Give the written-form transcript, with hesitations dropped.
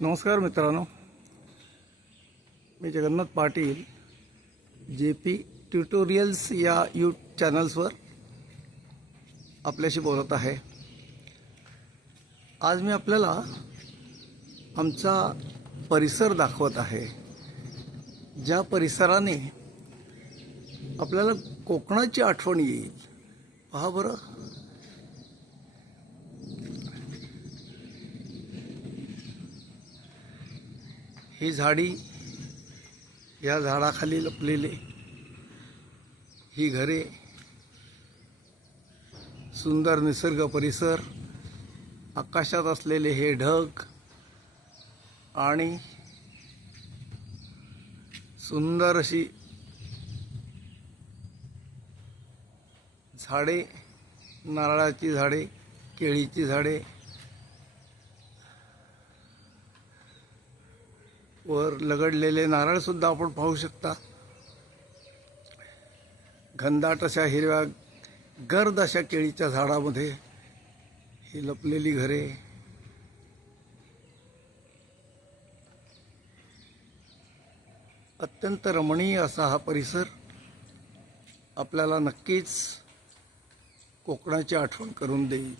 नमस्कार मित्रांनो, मी Jagannath Patil JP tutorials या यूट्यूब चॅनल्सवर आपल्याशी बोलत आहे। आज मी आपल्याला आमचा परिसर दाखवत आहे, ज्या परिसराने आपल्याला कोकणाची आठवण येईल। पहा बरं, ही झाडी, या झाडाखाली लपलेले ही घरे, सुंदर निसर्ग परिसर, आकाशात असलेले हे ढग आणि सुंदर अशी झाडे, नारळाची झाडे, केळीची झाडे, वर लगडलेले नारळ सुद्धा आपण पाहू शकता। घनदाट अशा हिरव्या गर्द अशा केळीच्या झाडामध्ये ही लपलेली घरे, अत्यंत रमणीय असा हा परिसर आपल्याला नक्कीच कोकणाची आठवण करून देईल।